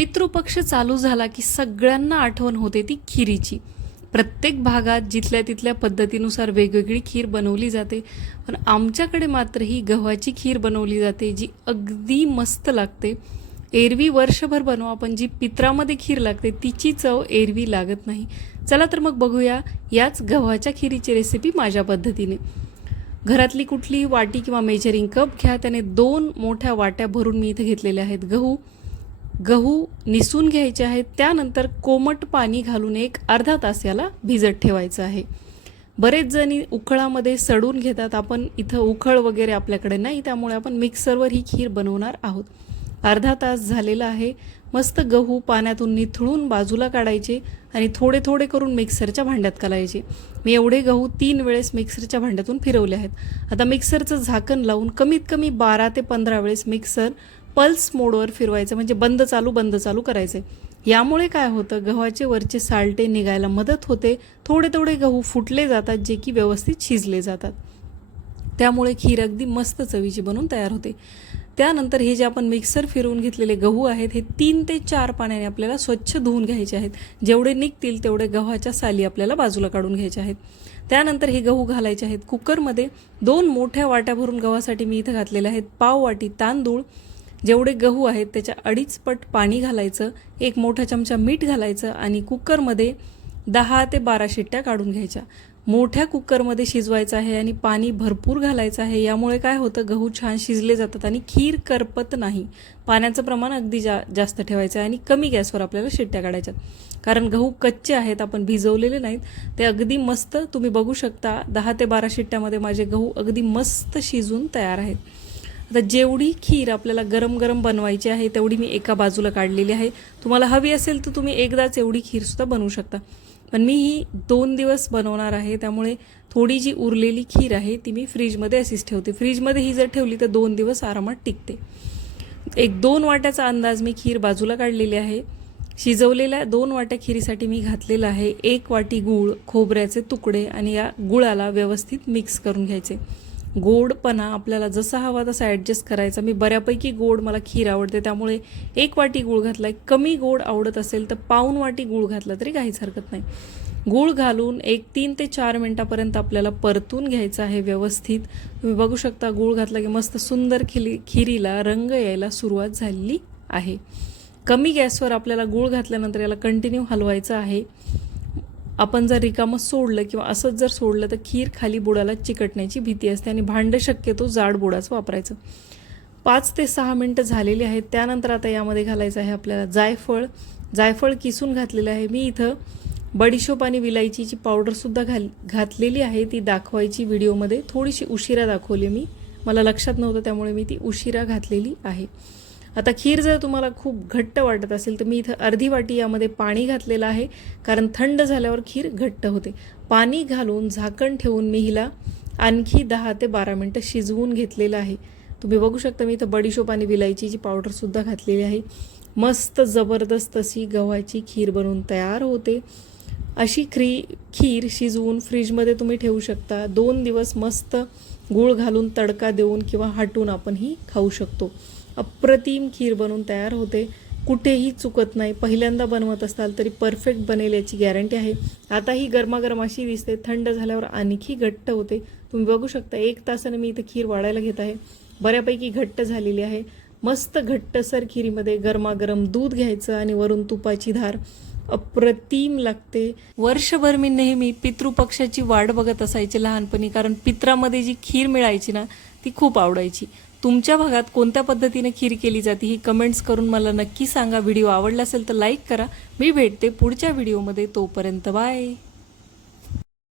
पितृपक्ष चालू झाला की सगळ्यांना आठवण होते ती खिरीची. प्रत्येक भागात जिथल्या तिथल्या पद्धतीनुसार वेगवेगळी खीर बनवली जाते पण आमच्याकडे मात्र ही गव्हाची खीर बनवली जाते जी अगदी मस्त लागते. एरवी वर्षभर बनवा पण जी पित्रामध्ये खीर लागते तिची चव एरवी लागत नाही. चला तर मग बघूया याच गव्हाच्या खिरीची रेसिपी माझ्या पद्धतीने. घरातली कुठलीही वाटी किंवा मेजरिंग कप घ्या. त्याने दोन मोठ्या वाट्या भरून मी इथे घेतलेल्या आहेत. गहू गहू निसून घ्यायचे आहेत त्यानंतर कोमट पाणी घालून एक अर्धा तास याला भिजत ठेवायचं आहे. बरेच जणी उखळामध्ये सडून घेतात आपण इथं उखळ वगैरे आपल्याकडे नाही त्यामुळे आपण मिक्सरवर ही खीर बनवणार आहोत. अर्धा तास झालेला आहे मस्त गहू पाण्यातून निथळून बाजूला काढायचे आणि थोडे थोडे करून मिक्सरच्या भांड्यात घालायचे मी एवढे गहू तीन वेळेस मिक्सरच्या भांड्यातून फिरवले आहेत. आता मिक्सरचं झाकण लावून कमीत कमी बारा ते पंधरा वेळेस मिक्सर पल्स मोडवर फिरवायचं म्हणजे बंद चालू बंद चालू करायचे. यामुळे काय होतं गव्हाचे वरचे साल्टे निघायला मदत होते. थोडे थोडे गहू फुटले जातात जे की व्यवस्थित शिजले जातात. त्यामुळे खीर अगदी मस्त चवीची बनून तयार होते. त्यानंतर हे जे आपण मिक्सर फिरवून घेतलेले गहू आहेत हे तीन ते चार पाण्याने आपल्याला स्वच्छ धुवून घ्यायचे आहेत. जेवढे निघतील तेवढे गव्हाच्या साली आपल्याला बाजूला काढून घ्यायचे आहेत. त्यानंतर हे गहू घालायचे आहेत. कुकरमध्ये दोन मोठ्या वाट्या भरून गव्हासाठी मी इथं घातलेले आहेत. पाव वाटी तांदूळ जेवढे गहू आहेत त्याच्या अडीच पट पाणी घालायचं एक मोठा चमचा मीठ घालायचं आणि कुकरमध्ये दहा ते बारा शिट्ट्या काढून घ्यायच्या. मोठ्या कुकरमध्ये शिजवायचं आहे आणि पाणी भरपूर घालायचं आहे यामुळे काय होतं गहू छान शिजले जातात आणि खीर करपत नाही. पाण्याचं प्रमाण अगदी जा जास्त ठेवायचं आहे आणि कमी गॅसवर आपल्याला शिट्ट्या काढायच्यात कारण गहू कच्चे आहेत आपण भिजवलेले नाहीत. ते अगदी मस्त तुम्ही बघू शकता दहा ते बारा शिट्ट्यामध्ये माझे गहू अगदी मस्त शिजून तयार आहेत. आता जेवढी खीर आपल्याला गरम गरम बनवायची आहे तेवढी मी एका बाजूला काढलेली आहे. तुम्हाला हवी असेल तर तुम्ही एकदाच एवढी खीरसुद्धा बनवू शकता. पण मी ही दोन दिवस बनवणार आहे त्यामुळे थोडी जी उरलेली खीर आहे ती मी फ्रीजमध्ये अशीच ठेवते. फ्रीजमध्ये ही जर ठेवली तर दोन दिवस आरामात टिकते. एक दोन वाट्याचा अंदाज मी खीर बाजूला काढलेली आहे. शिजवलेल्या दोन वाट्या खिरीसाठी मी घातलेलं आहे एक वाटी गूळ खोबऱ्याचे तुकडे आणि या गुळाला व्यवस्थित मिक्स करून घ्यायचे. गोडपणा आपल्याला जसा हवा तसा ॲडजस्ट करायचा. मी बऱ्यापैकी गोड मला खीर आवडते. त्यामुळे एक वाटी गूळ घातला आहे कमी गोड आवडत असेल तर पाऊन वाटी गूळ घातला तरी काहीच हरकत नाही. गूळ घालून एक तीन ते चार मिनटापर्यंत आपल्याला परतून घ्यायचं आहे व्यवस्थित. तुम्ही बघू शकता गूळ घातला की मस्त सुंदर खिली खिरीला रंग यायला सुरुवात झालेली आहे. कमी गॅसवर आपल्याला गूळ घातल्यानंतर याला कंटिन्यू हलवायचं आहे. आपण जर रिकामं सोडलं किंवा असंच जर सोडलं तर खीर खाली बुडाला चिकटण्याची भीती असते आणि भांडं शक्यतो जाड बुडाचं वापरायचं. पाच ते सहा मिनटं झालेली आहेत. त्यानंतर आता यामध्ये घालायचं आहे आपल्याला जायफळ. जायफळ किसून घातलेलं आहे. मी इथं बडीशोप आणि विलायचीची पावडरसुद्धा घाल घातलेली आहे. ती दाखवायची व्हिडिओमध्ये. थोडीशी उशिरा दाखवली मी. मला लक्षात नव्हतं त्यामुळे मी ती उशिरा घातलेली आहे. आता खीर जर तुम्हाला खूप घट्ट वाटत असेल तर मी इथं अर्धी वाटी यामध्ये पाणी घातलेलं आहे कारण थंड झाल्यावर खीर घट्ट होते. पाणी घालून झाकण ठेवून मी हिला आणखी दहा ते बारा मिनटं शिजवून घेतलेलं आहे. तुम्ही बघू शकता मी इथं बडीशोप आणि विलायचीची पावडरसुद्धा घातलेली आहे. मस्त जबरदस्त अशी गव्हाची खीर बनवून तयार होते. अशी ख्री खीर शिजवून फ्रीजमध्ये तुम्ही ठेवू शकता. दोन दिवस मस्त गूळ घालून तडका देऊन किंवा हटून आपण ही खाऊ शकतो. अप्रतिम खीर बनवून तयार होते. कुठेही चुकत नाही. पहिल्यांदा बनवत असाल तरी परफेक्ट बनेल याची गॅरंटी आहे. आता ही गरमागरम अशी दिसते. थंड झाल्यावर आणखी घट्ट होते. तुम्ही बघू शकता एक तासाने मी इथे खीर वाढायला घेत आहे. बऱ्यापैकी घट्ट झालेली आहे. मस्त घट्टसर खिरीमध्ये गरमागरम दूध घ्यायचं आणि वरून तुपाची धार. अप्रतिम लागते. वर्षभर मी नेहमी पितृपक्षाची वाट बघत असायचे लहानपणी कारण पित्रामध्ये जी खीर मिळायची ना ती खूप आवडायची. तुमच्या भागात कोणत्या पद्धतीने खीर केली जाते ही कमेंट्स करून मला नक्की सांगा. व्हिडिओ आवडला असेल तर लाईक करा. मी भेटते पुढच्या व्हिडिओमध्ये. तोपर्यंत बाय